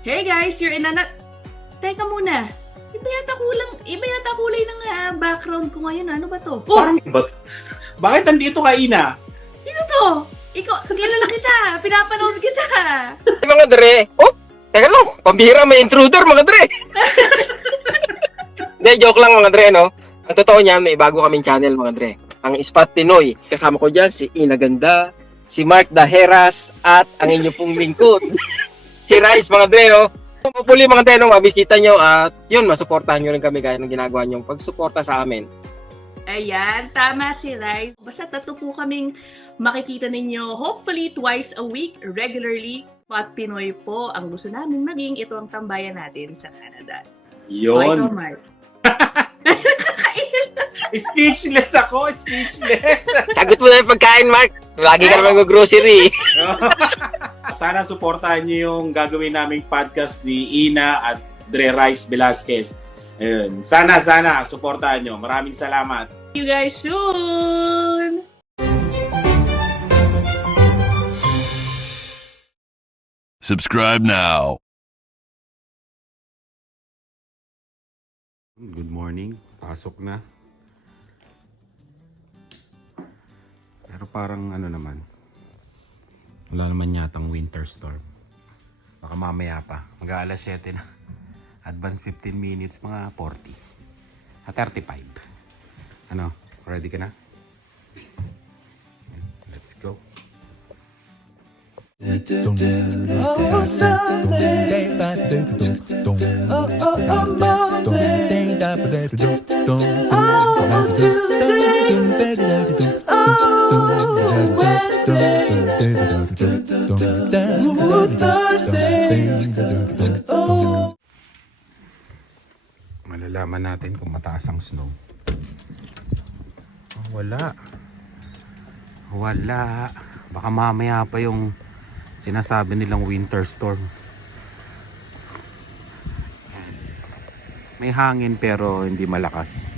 Hey guys, you're in a Teka muna. Iba yata kulay ng background ko ngayon. Ano ba to? Oh! Parang bakit nandito ka, Ina? Sino to? Ikaw, kilala kita. Pinapanood kita. Mga dre. Oh, teka lang. Pambihira, may intruder mga dre. Hindi, joke lang mga dre, no? Ang totoo niya, may bago kaming channel mga dre. Ang Spot Pinoy. Kasama ko dyan si Ina Ganda, si Mark Daheras, at ang inyong pong lingkod. Si Rice mga dre, no? Mapuli mga dre, no? Mabisita nyo at yun, masuportahan nyo rin kami gaya ng ginagawa nyo pagsuporta sa amin. Ayan, tama si Rice. Basta tato po kaming makikita ninyo hopefully twice a week, regularly. Spot Pinoy po ang gusto namin maging. Ito ang tambayan natin sa Canada. Yun. Oh, Mark. Speechless ako, speechless. Sagot mo na yung pagkain, Mark. Lagi ka naman mag-grocery. Sana suportahan niyo yung gagawin naming podcast ni Ina at Dre Rice Velasquez. Ayun. Sana suportahan niyo. Maraming salamat. See you guys soon! Subscribe now. Good morning. Pasok na. Pero parang ano naman. Wala naman yatang winter storm. Baka mamaya pa. Mag-aalas 7 na. Advance 15 minutes, mga 40. 35. Ano? Ready ka na? Let's go. Oh, Sunday. Oh, Monday. Oh, Tuesday. Oh, Wednesday. Oh, Thursday. Oh. Malalaman natin kung mataas ang snow. Oh, wala. Baka mamaya pa yung sinasabi nilang winter storm. May hangin pero hindi malakas.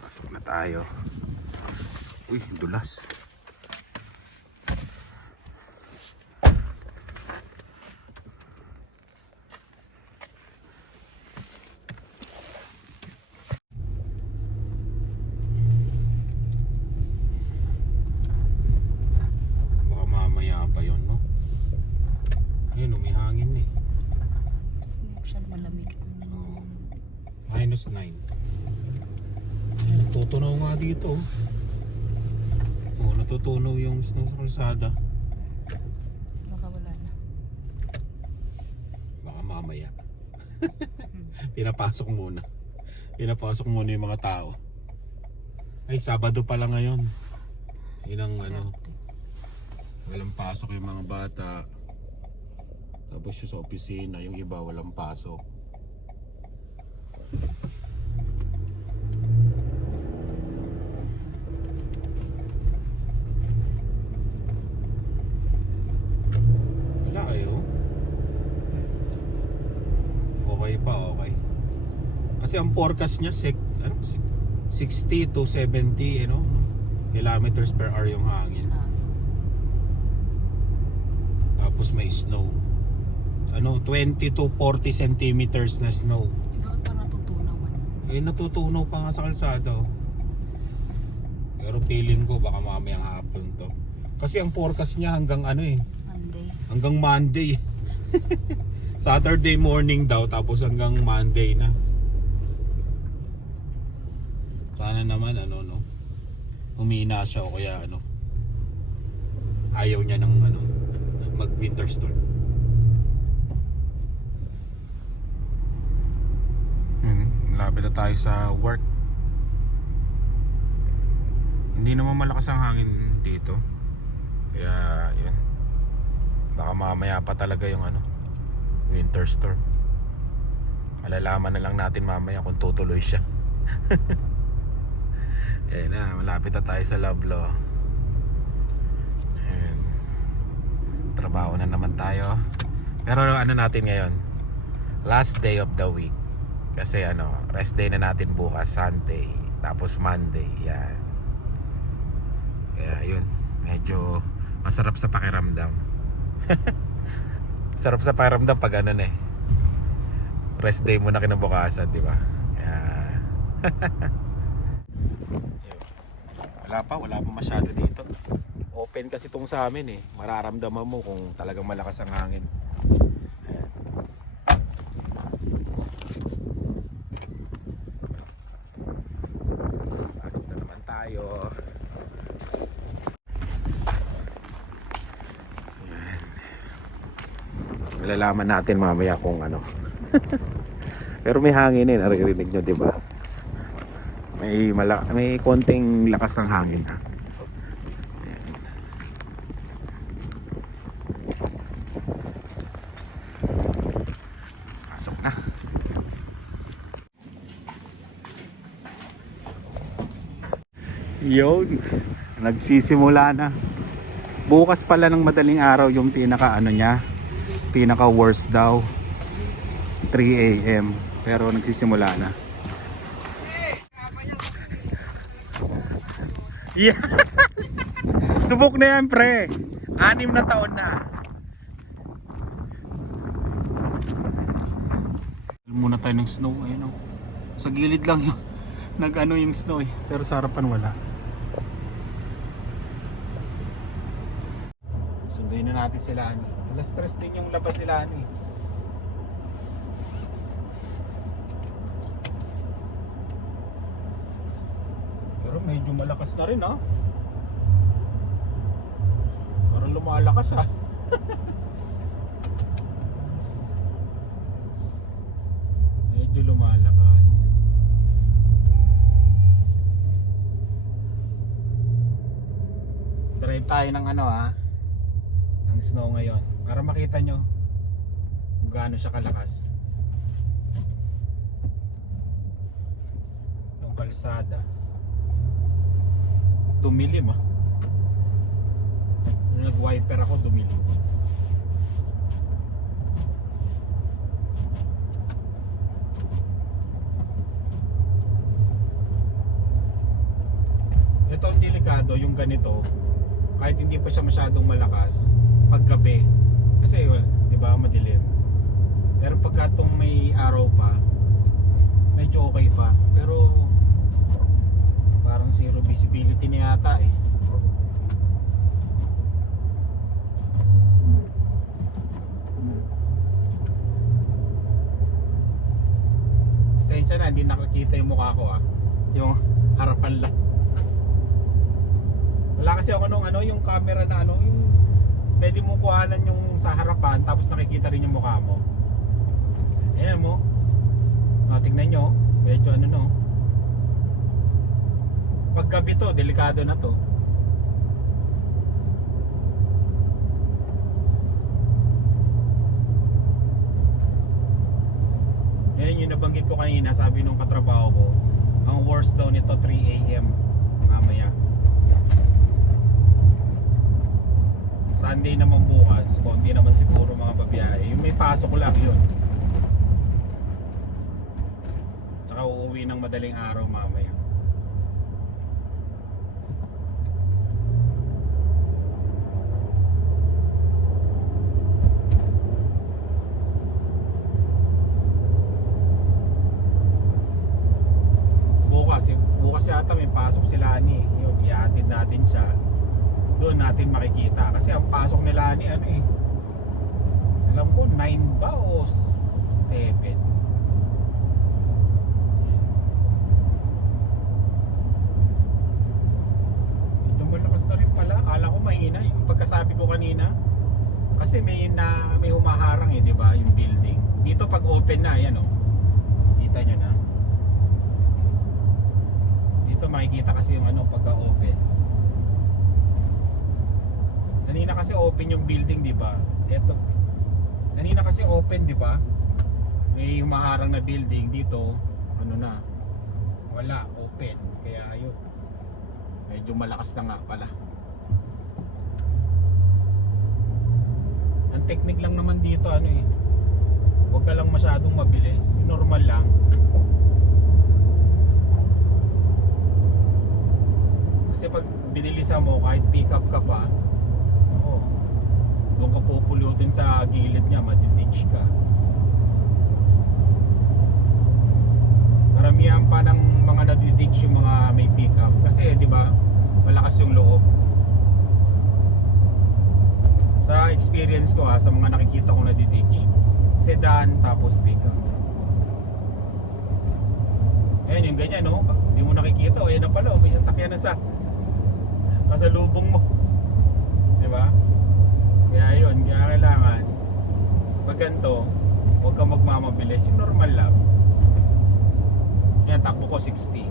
Pasok na tayo. Uy, dulas. -9. Natutunaw nga dito. Natutunaw yung snow sa kalsada. Baka wala na. Baka mamaya. Pinapasok muna yung mga tao. Ay, Sabado pala ngayon. Yun ang walang pasok yung mga bata. Tapos yung sa opisina, yung iba walang pasok. Wala kayo? Okay. Kasi ang forecast niya 60 to 70 kilometers per hour yung hangin. Tapos may snow. 20 to 40 centimeters na snow. Natutunaw pa nga sa kalsada. Pero feeling ko baka mamayang hapon to. Kasi ang forecast niya hanggang Monday. Hanggang Monday. Saturday morning daw, tapos hanggang Monday na. Sana naman humina siya o kaya ayaw niya ng mag winter storm. Malapit na tayo sa work. Hindi naman malakas ang hangin dito. Kaya yun. Baka mamaya pa talaga yung winter storm. Malalaman na lang natin mamaya kung tutuloy siya. Ayan na, malapit na tayo sa Loblo. Ayan. Trabaho na naman tayo. Pero natin ngayon, last day of the week. Kasi rest day na natin bukas, Sunday. Tapos Monday, yan. Kaya yun, medyo masarap sa pakiramdam. Sarap sa pakiramdam pag ano na eh. Rest day mo na kinabukasan, di ba? Kaya wala pa masyado dito. Open kasi itong sa amin eh. Mararamdaman mo kung talagang malakas ang hangin. Ayan. Pasok na naman tayo. Ayan. Malalaman natin mamaya kung ano. Pero may hangin eh, naririnig nyo, di ba? May konting lakas ng hangin ha. Ayan. Pasok na. Yun, nagsisimula na. Bukas pala ng madaling araw yung pinaka worst daw, 3 AM, pero nagsisimula na. Yeah. Subok na yan, pre. 6 na taon na. Muna tayo ng snow. Ayun, oh. Sa gilid lang yung nag-ano yung snow eh. Pero sa harapan wala. Sunduin na natin sila ani. Alas 3 din yung labas nila ani. Pero medyo malakas na rin ha. Parang lumalakas ha. Medyo lumalakas. Drive tayo ng ano ha, ng snow ngayon para makita nyo kung gaano siya kalakas yung kalsada. Dumilim ah. Nung nag-wiper ako, dumilim. Ito ang delikado, yung ganito, kahit hindi pa siya masyadong malakas pag gabi, kasi di ba madilim. Pero pagka itong may araw pa, medyo okay pa. Pero parang zero visibility na yata eh. Pasensya na, hindi nakakita yung mukha ko ah. Yung harapan lang. Wala kasi ako nung yung camera na yung pwede mo kuhanan yung sa harapan tapos nakikita rin yung mukha mo. Ayan mo. Tingnan nyo, medyo no. Paggabi to, delikado na to. Ayan yung nabanggit ko kanina, sabi nung katrabaho ko, ang worst daw nito 3 AM mamaya. Sunday naman bukas, kundi naman siguro mga babiyahe. Yung may pasok lang yun. Tsaka uuwi ng madaling araw mamaya. Bukas yata may pasok sila ni. Yun, ihatid natin siya. Doon natin makikita kasi ang pasok nila ni alam ko 9 ba o 7. Medyo malakas na rin pala. Akala ko mahina yung pagkasabi ko kanina kasi may humaharang di ba yung building dito pag open na. Yan kita nyo na dito makikita kasi yung pagka open. Kanina kasi open yung building, di ba? Ito. Kanina kasi open, di ba? May humaharang na building dito. Na? Wala, open. Kaya ayun. Medyo malakas na nga pala. Ang technique lang naman dito huwag ka lang masyadong mabilis. Normal lang. Kasi pag binilisan mo, kahit pick up ka pa, oo, doon ka pupulutin sa gilid niya, madititch ka. Karamihan pa ng mga nadititch yung mga may pick up. Kasi, di ba, malakas yung loob. Sa experience ko sa mga nakikita ko nadititch, sedan tapos pick up. Ayan yung ganyan, no? Hindi mo nakikita, ayan na pala, may sasakyan na sa kasalubong mo. Di ba? Kaya yun, kaya kailangan pag ganito, huwag kang magmamabilis, yung normal lang. Yan, takbo ko 60.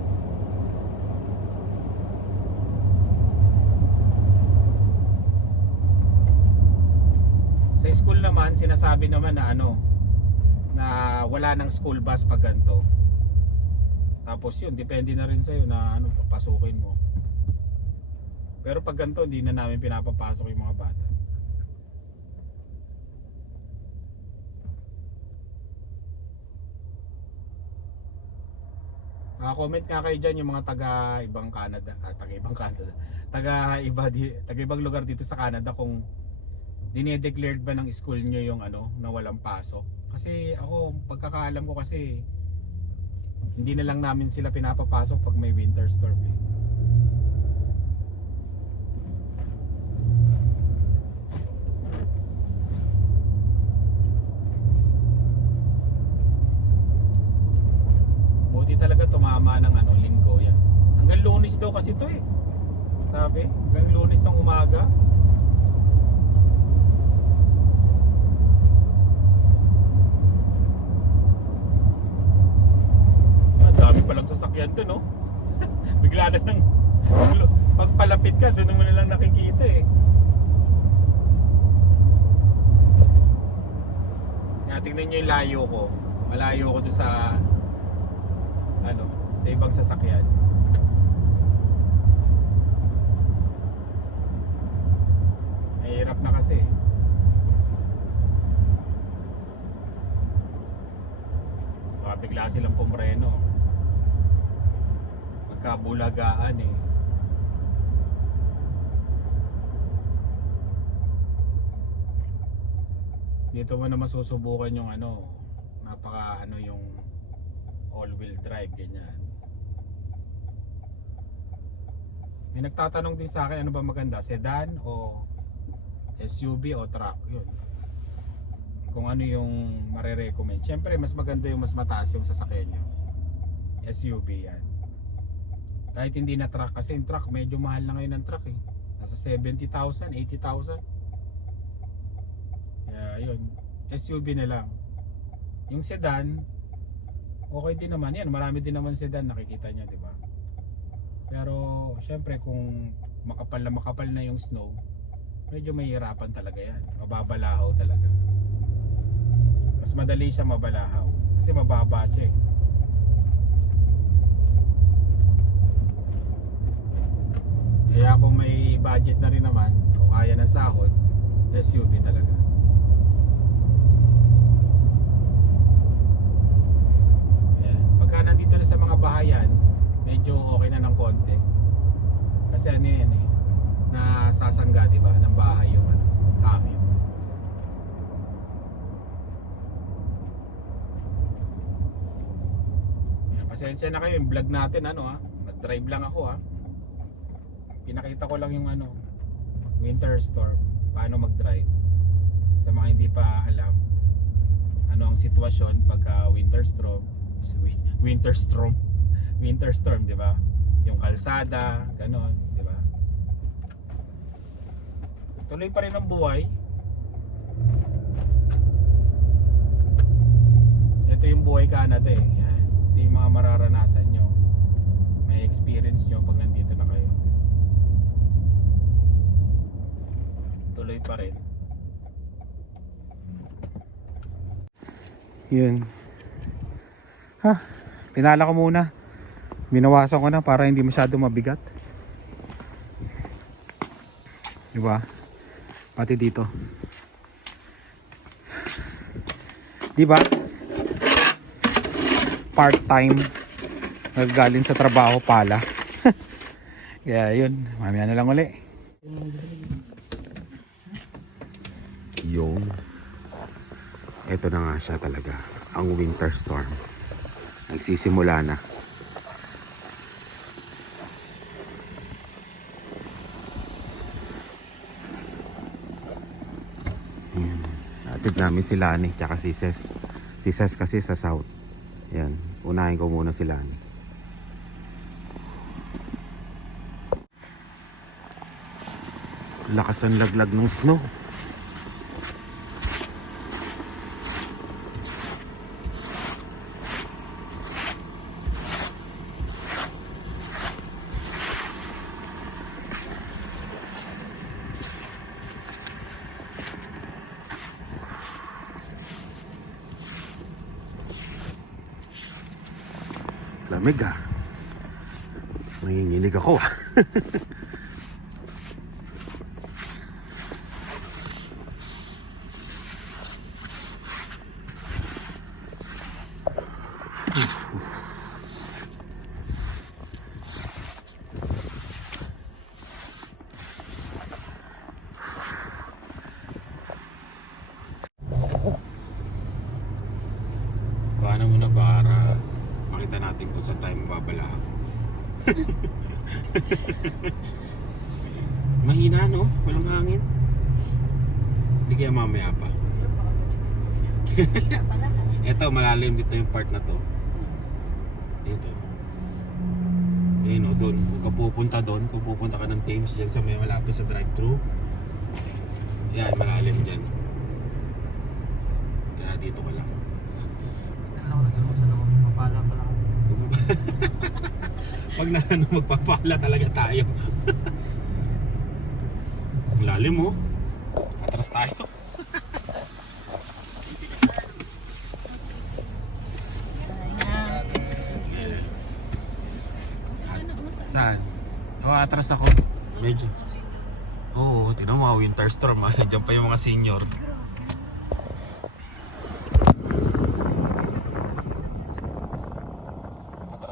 Sa school naman, sinasabi naman na na wala ng school bus pag ganito. Tapos yun, depende na rin sa'yo na papasukin mo. Pero pag ganito, hindi na namin pinapapasok yung mga bata. Comment nga kayo dyan yung mga taga-ibang Canada, taga-ibang lugar dito sa Canada kung dinedeclared ba ng school nyo yung na walang pasok. Kasi ako, pagkakaalam ko kasi hindi na lang namin sila pinapapasok pag may winter storm eh. Buti talaga tumama ng linggo yan. Hanggang Lunes daw kasi to eh. Sabi, hanggang Lunes ng umaga. Dami palang sasakyan doon, no? Bigla na nang pagpalapit ka, doon mo na lang nakikita eh. Kaya tingnan nyo yung layo ko. Malayo ko doon sa sa ibang sasakyan. Mahirap na kasi. Baka bigla silang pumreno. Magkabulagaan eh. Dito mo na masusubukan yung napaka yung all-wheel drive ganyan. May nagtatanong din sa akin ano ba maganda, sedan o SUV o truck, yun. Kung ano yung mare-recommend. Siyempre mas maganda yung mas mataas yung sasakyan nyo. SUV yan. Kahit hindi na truck, kasi yung truck medyo mahal na ngayon ng truck eh. Nasa 70,000, 80,000. Kaya yun, SUV na lang. Yung sedan, okay din naman yan. Marami din naman sedan, nakikita nyo, di ba? Pero syempre kung makapal na yung snow, medyo mahihirapan talaga yan. Mababalahaw talaga. Mas madali siya mabalahaw kasi mababa siya eh. Kaya kung may budget na rin naman o kaya ng sahod, SUV talaga. Ayan. Pagka nandito na sa mga bahayan, medyo okay na ng konti. Kasi yan eh, nasasangga diba ng bahay yung hangin. Ayan, pasensya na kayo yung vlog natin nag-drive lang ako Pinakita ko lang yung winter storm, paano mag-drive. Sa mga hindi pa alam ano ang sitwasyon pagka winter storm, di ba? Yung kalsada, ganon, di ba? Tuloy pa rin ang buhay. Ito yung buhay Canada eh. Yan. Ito yung mga mararanasan nyo. May experience nyo pag nandito na kayo. Tuloy pa rin. Yun. Pinala ko muna. Binawasan ko na para hindi masyado mabigat. Diba? Pati dito. Diba? Part-time. Naggaling sa trabaho pala. Kaya yun, mamaya na lang uli. Yung ito na nga siya talaga, ang winter storm. Nagsisimula na. Atid namin si Lani tsaka si Ses. Si Ses kasi sa south. Yan, unahin ko muna si Lani. Lakas ang laglag ng snow. Lamig ah. Nanginginig ako ah. Kuhanan mo na para makita natin kung saan tayo mababalak. Mahina no? Walang hangin. Hindi kaya mamaya pa. Ito malalim dito yung part na to. Dito. Ayun o, doon. Kung pupunta ka ng Thames dyan sa may malapit sa drive-thru. Yan, malalim dyan. Kaya dito ka lang. Pag na ano, magpapala talaga tayo. Ang lalim mo. Atras tayo. Saan? Oh, atras ako. Medyo. Oo, tinan mo, winter storm. Nandiyan pa yung mga senior.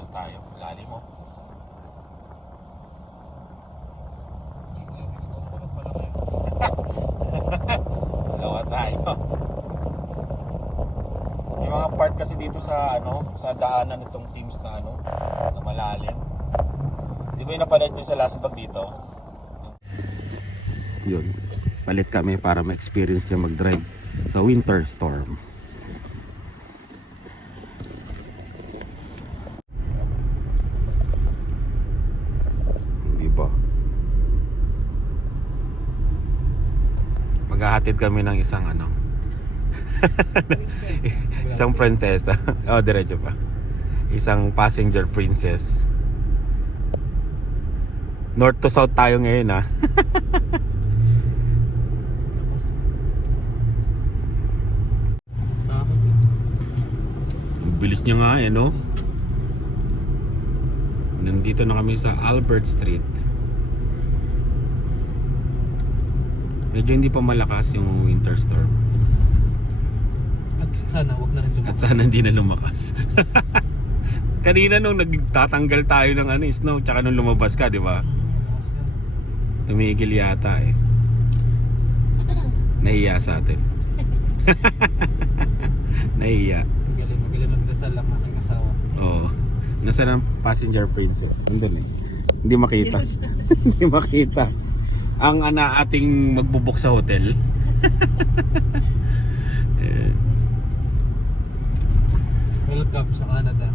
Tayo, lalim mo. Dalawa tayo. May mga part kasi dito sa sa daanan nitong teams na na malalim. Di ba yung napanood nyo sa last vlog dito? Yun, palit kami para ma-experience niya mag-drive sa winter storm. Maghahatid kami ng isang isang prinsesa. Oh, diretso pa. Isang passenger princess. North to south tayo ngayon ah. Bilis niya nga no? Nandito na kami sa Albert Street. Medyo hindi pa malakas yung winter storm. At sana wag na rin lumakas. At sana hindi na lumakas. Kanina nung nagtatanggal tayo ng snow, tsaka nung lumabas ka, di ba? Tumigil yata eh. Nahiya sa atin. Nahiya. Magaling magdasal lang aking asawa. Oo. Nasaan ang passenger princess? Andun eh. Hindi makita. Hindi makita. Ang ating magbubuk sa hotel. Welcome sa Canada.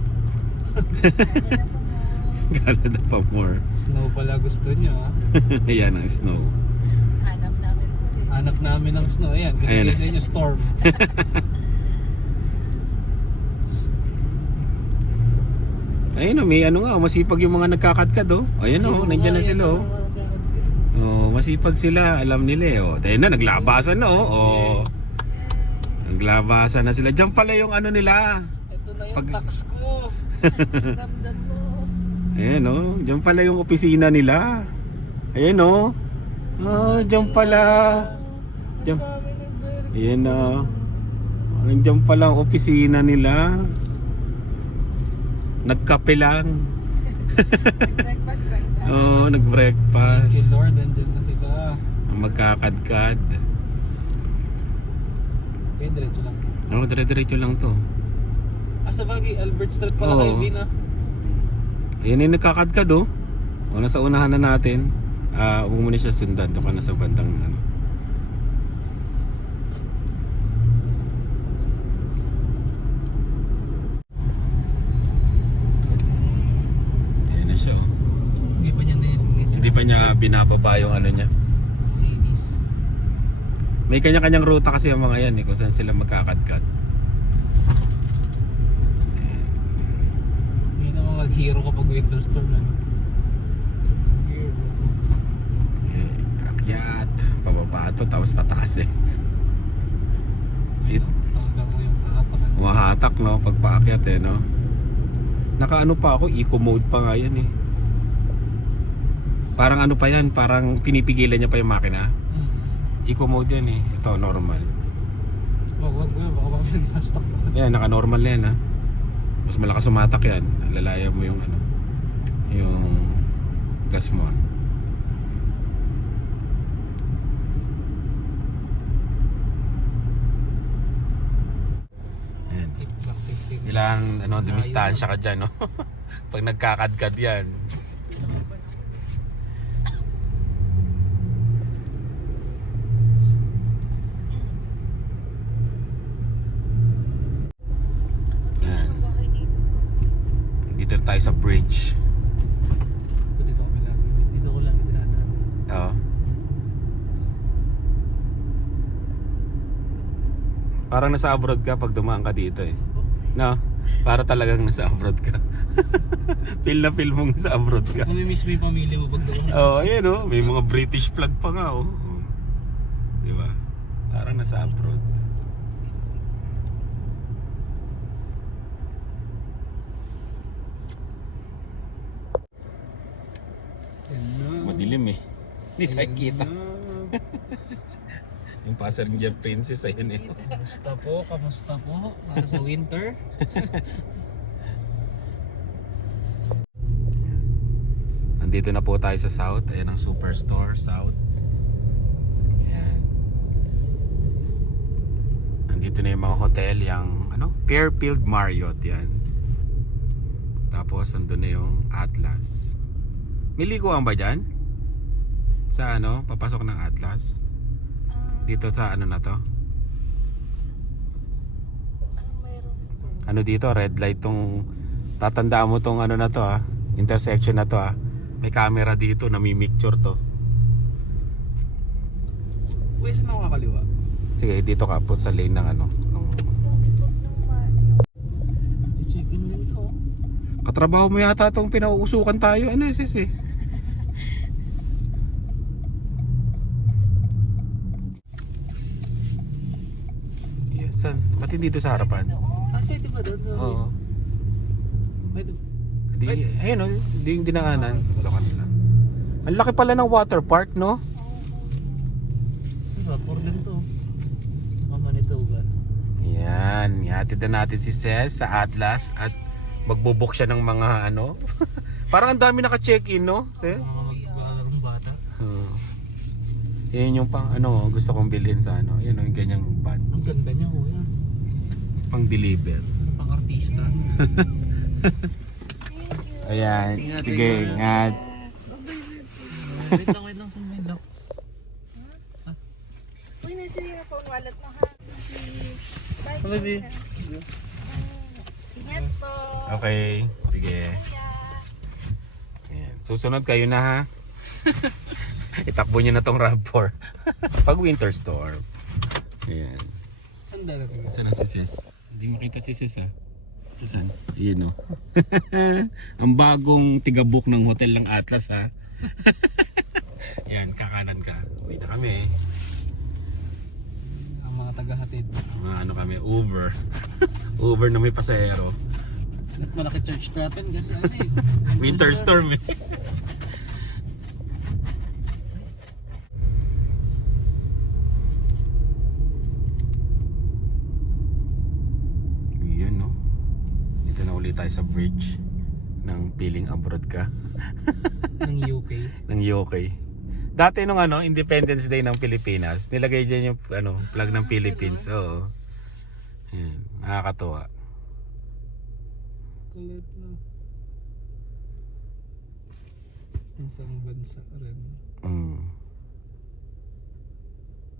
Canada pa more. Snow pala gusto nyo ha. Ayan ang snow. Hanap namin ng snow. Ayan, Ayan. ganyan sa inyo storm. Ayun o, may masipag yung mga nagkakatkad oh. Ayun o, nandyan na sila oh. Oh, masipag sila, alam nila eh. Oh, tayo na, naglabasan na oh. Oh. Naglabasan na sila. Diyan pala yung nila. Ito na yung tax ko. Ramdam mo. Ayan oh, diyan pala yung opisina nila. Ayan oh. Oh, diyan pala. Diyan. Ayan oh. Diyan pala ang opisina nila. Nagkape lang. Breakfast lang daw. Oo, nag-breakfast. Thank you Lord, andyan na sila. Magkakadkad. Okay, diretso lang. Oo, dire-diretso lang to. Sa bagay, Albert Street pala Oo. kayo, Vin ah. Yan yung nagkakadkad oh. O, nasa unahan na natin. Huwag mo na siya sundan. Doon ka na sa bandang ano. Ayan na siya oh. Hindi pa niya nilinis. Hindi pa niya binababa yung ano niya. Linis. May kanya-kanyang ruta kasi ang mga yan eh, kung saan sila magkakadkad. Yun ang mga hero kapag winter storm lang. Hero. Akyat, pababa ito, tapos pataas eh. Tawag mo yung katakan. Mahatak no, pag paakyat eh no. Nakaano pa ako, eco mode pa nga yan eh. Parang ano pa yan, parang pinipigilan niya pa yung makina. Eco mode yan eh, ito normal. Wag baka may nastak pa. Yan, naka-normal na yan ha. Mas malakas sumatak yan, lalaya mo yung ano, yung gas mo. Ayan. Ilang ano, dumistansya ka dyan no. Pag nagkakadkad yan. Yan. Dito na tayo sa bridge. So dito kami lagi. Dito ko lagi dinadaan. Oo. Parang nasa abroad ka pag dumaan ka dito eh. No? Para talagang nasa abroad ka. Feel na feel mong nasa abroad ka. Mamimiss mo yung pamilya mo pag doon. Oh, ayan oh. May mga British flag pa nga oh. Di ba? Parang nasa abroad. Madilim eh. Hindi tayo kita. Yung passenger princess ayun eh. Kamusta po? Kamusta po? Para sa winter? Nandito na po tayo sa South. Ayan ang Superstore South. Ayan. Nandito na yung mga hotel. Yung ano? Fairfield Marriott yan. Tapos nandun na yung Atlas. May likuan ba dyan? Sa ano? Papasok ng Atlas? Dito sa ano na to? Ano dito? Red light tong tatandaan mo tong ano na to ah. Intersection na to ah. May camera dito, nami-micture to. Uy, saan ako kakaliwa? Sige, dito ka po sa lane ng ano. Check in din to. Katrabaho mo yata tong pinauusukan tayo. Ano sis eh? Yes, saan? Ba't hindi dito sa harapan? Pwede ba doon? Sorry. Oo. Pwede. Di, ayun o, hindi yung dinaanan. Ang laki pala ng water park, no? Diba? Por din to. Saka Manitoba. Yan, ihatid na natin si Ces sa Atlas at magbubuk siya ng mga ano. Parang ang dami naka-check-in, no? Ces? Mga magbalarong bata. Yan yung pang ano, gusto kong bilhin sa ano. Yan yung ganyang van. Ang ganda niya, kuya. Pang deliver. Ano pang artista? Ayan, sige, ingat. Wait lang, saan lock? Uy, nasa yung phone wallet mo ha. Bye. Oh, baby. Ingat po. Okay, sige. Ayan. Susunod kayo na ha. Itakbo nyo na tong RAV4 pag winter storm. Ayan. Saan darating? Saan na si Sis? Hindi makita si Sis ha. Saan? Ayan o. Ang bagong tigabok ng hotel ng Atlas ha. Yan, kakanan ka. Uwi na kami. Ang mga tagahatid. Mga ano kami, Uber. Uber na may pasahero. At malaki church natin kasi ano eh. Winter storm eh. Yun no. Dito na ulit tayo sa bridge ng Feeling abroad ka. Ng UK. Ng UK. Dati nung Independence Day ng Pilipinas, nilagay dyan yung flag ng Philippines. Oo. Yan, nakakatuwa. Kulit na. Isang bansa rin.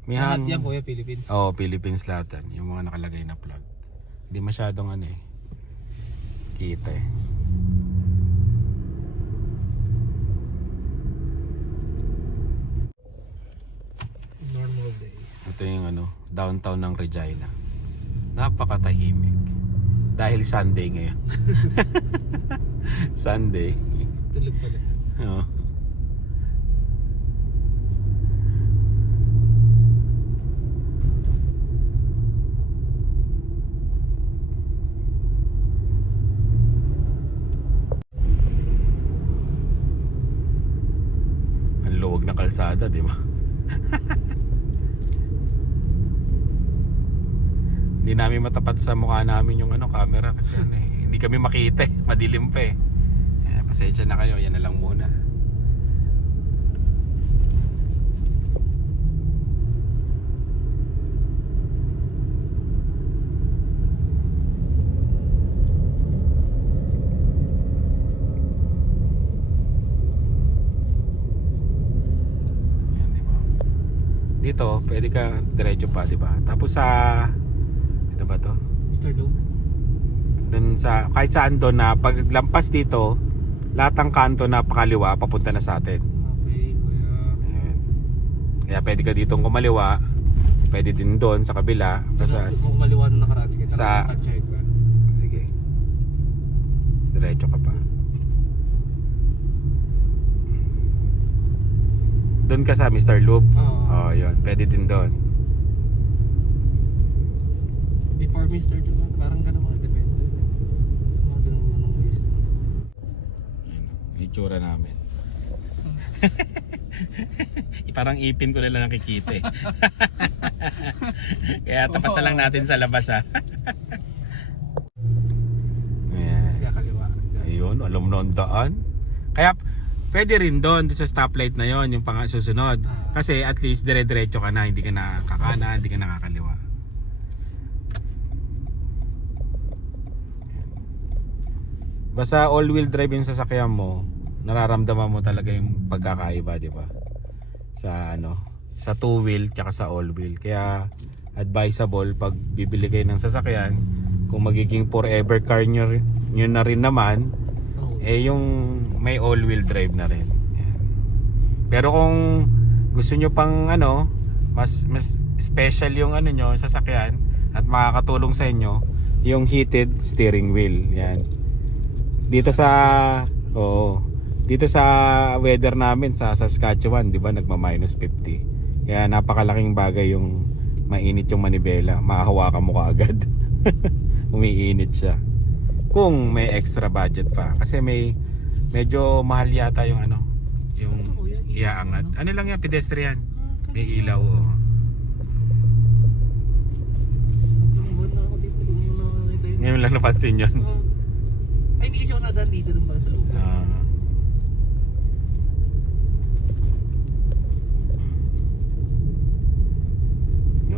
May Lahat yan kuya, Philippines. Oo, Philippines lahat yan. Yung mga nakalagay na flag. Hindi masyadong kita eh. Normal day. Ito yung downtown ng Regina. Napakatahimik. Dahil Sunday ngayon. Sunday. Tulog pala. Oo. Ang luwag na kalsada, di ba? Hindi namin matapat sa mukha namin yung camera kasi hindi kami makita madilim pa eh. Pasensya na kayo, yan na lang muna. Yan, di ba? Dito, pwede ka diretso pa, di ba? Tapos sa ano ba to? Mr. Lou. Dun sa kahit saan doon na paglampas dito, lahat ng kanto na pakaliwa papunta na sa atin. Okay, kuya. Ayan. Kaya pwede ka ditong kumaliwa, pwede din doon sa kabila. Basta Kung maliwan na nakaraan, sige. Sa- Check ba? sige. Diretso ka pa. Doon ka sa Mr. Loop. Oo. Oh, yun. Pwede din doon. Before Mr. Lou, parang ganun mga depende. Sa mga ganun ways. Itsura namin. Parang ipin ko na lang nakikita eh. Kaya tapat na lang natin sa labas ha. Ayan. Kasi kaliwa. Ayun, alam mo na ang daan. Kaya pwede rin doon sa stoplight na yon yung susunod. Kasi at least dire-diretso ka na, hindi ka nakakana, hindi ka nakakaliwa. Basta all-wheel drive yung sasakyan mo, nararamdaman mo talaga yung pagkakaiba, di ba? Sa sa two-wheel tsaka sa all-wheel. Kaya advisable pag bibili kayo ng sasakyan, kung magiging forever car nyo na rin naman, yung may all-wheel drive na rin. Yan. Pero kung gusto nyo pang mas special yung nyo sasakyan at makakatulong sa inyo, yung heated steering wheel. Yan. Dito sa weather namin sa Saskatchewan, 'di ba, nagma-50. Kaya napakalaking bagay yung mainit yung manibela, mahahawakan mo kaagad. Umiinit siya. Kung may extra budget pa kasi medyo mahal yata yung yung iaangat. Ano lang yan, pedestrian. May ilaw. Oh. Ngayon lang napansin yun. Ay, hindi kasi ako nadaan dito dun ba sa lugar.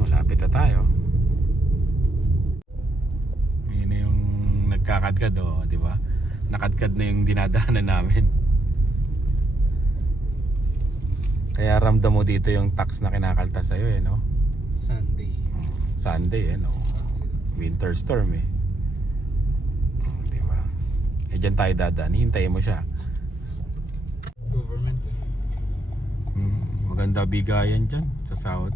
Lapit na tayo. Yun na yung nagkakadkad di ba? Nakadkad na yung dinadaanan namin. Kaya ramdam mo dito yung tax na kinakalta sa'yo no? Sunday Winter storm di ba? Diyan tayo dadaan, hintayin mo siya. Government. Maganda bigayan dyan sa south.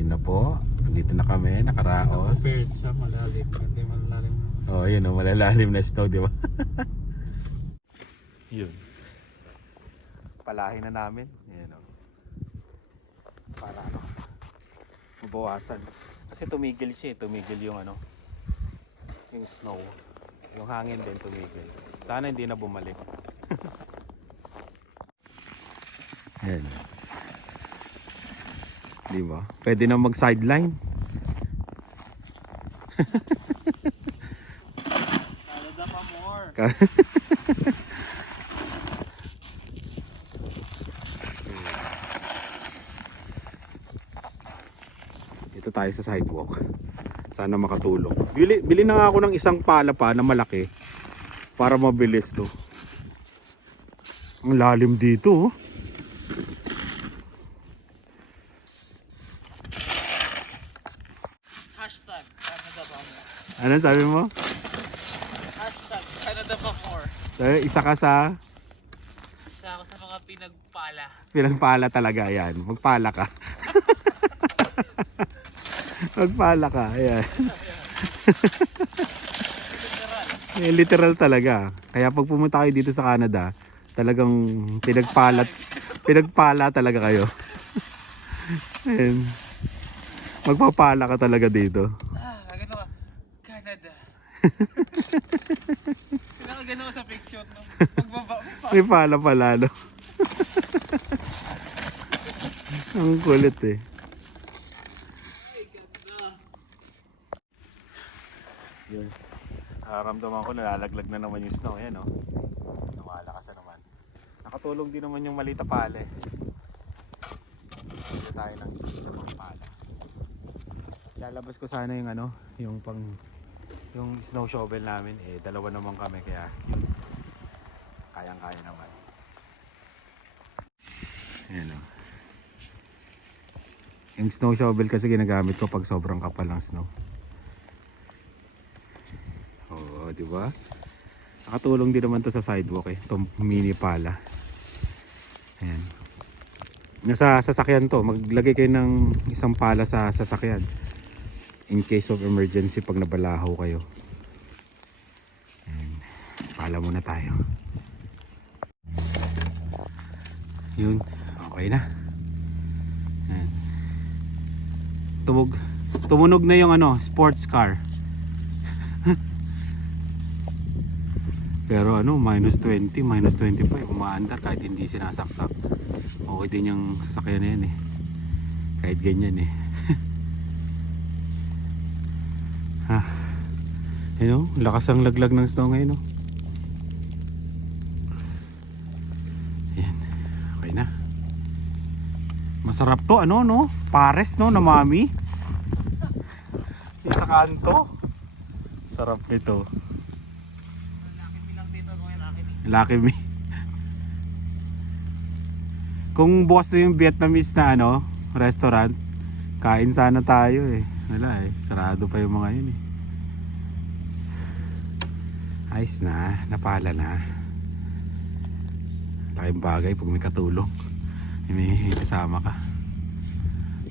Yun na po, dito na kami, nakaraos. Compared sa malalim, hindi malalim. Yun malalalim na snow, di ba? Yun. Palahin na namin. Yan para mabawasan. Kasi tumigil siya, tumigil yung yung snow. Yung hangin din tumigil. Sana hindi na bumalik. Yan. Di ba? Pwede na mag sideline. more. Ito tayo sa sidewalk. Sana makatulong. Bili na nga ako ng isang pala pa na malaki para mabilis to. Ang lalim dito, oh. Hashtag Canada ba more? Ano sabi mo? Hashtag Canada ba more? Isa ka sa Isa ako sa mga pinagpala. pinagpala talaga, yan. Magpala ka. Magpala ka, ayan. Literal talaga. Kaya pag pumunta kayo dito sa Canada, talagang pinagpala talaga kayo. Ayan. Magpapala ka talaga dito. Gano ka? Canada. Pinakagano ko sa picture, no? Pagbaba. May pala pala, no? Ang kulit eh. Yun. Nararamdaman ko nalalaglag na naman yung snow. Ayan, oh. Lumalakas na naman. Nakatulong din naman yung malita pala eh. Dito tayo ng isa pang pala. Lalabas ko sana yung ano, yung snow shovel namin eh, dalawa naman kami kaya kayang-kaya naman. Ayan, oh. Yung snow shovel kasi ginagamit ko pag sobrang kapal ng snow. Oo, di ba? Nakatulong din naman to sa sidewalk eh, itong mini pala. Ayan. Nasa sasakyan to, maglagay kayo ng isang pala sa sasakyan in case of emergency pag nabalahaw kayo. Ayan. Pala muna tayo. Yun, okay na. Ayan. Tumunog na yung ano, sports car. Pero ano, minus 20, minus 25, umaandar kahit hindi sinasaksak. Okay din yung sasakyan na yan eh. Kahit ganyan eh. Ha. Ayun, lakas ang laglag ng snow ngayon, oh. Ayan, okay na. Masarap to, ano, no? Pares, no, na mami. Yung sa kanto. Sarap nito. Lucky me. Kung bukas na yung Vietnamese na ano, restaurant, kain sana tayo eh. Wala eh, sarado pa yung mga yun eh. Ayos na, napala na. Laking bagay pag may katulong. May kasama ka.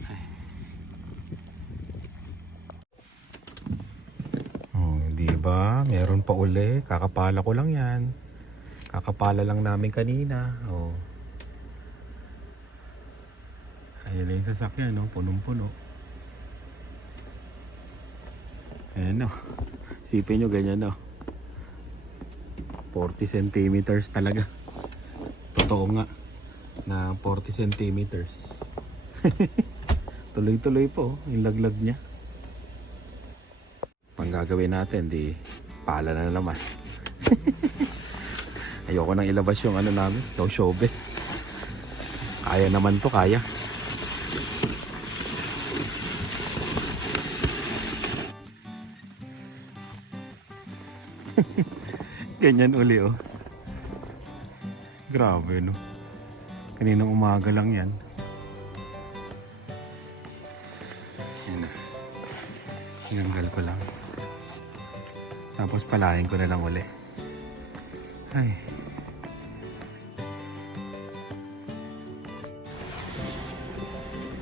Ay. Oh, diba? Meron pa uli. Kakapala ko lang yan. Kakapala lang namin kanina. Oh. Ayan na yung sasakyan, no? Punong-puno. Ayan, no? Sipin nyo, ganyan, no? 40 centimeters talaga. Totoo nga. Na 40 centimeters. Tuloy-tuloy po, yung laglag niya. Pang gagawin natin, di pala na naman. Ayoko nang ilabas yung ano namin, snow shovel. Kaya naman to, kaya. Ganyan uli, oh. Grabe, no? Kaninang umaga lang yan. Yan na. Tinanggal ko lang. Tapos palahin ko na lang uli. Ay.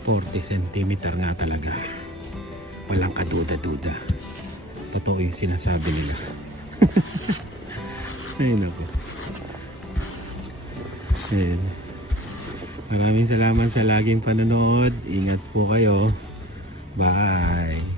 ...40 centimeter nga talaga. Walang kaduda-duda. Totoo yung sinasabi nila. Ay nako. Ayan. Maraming salamat sa laging panonood. Ingat po kayo. Bye.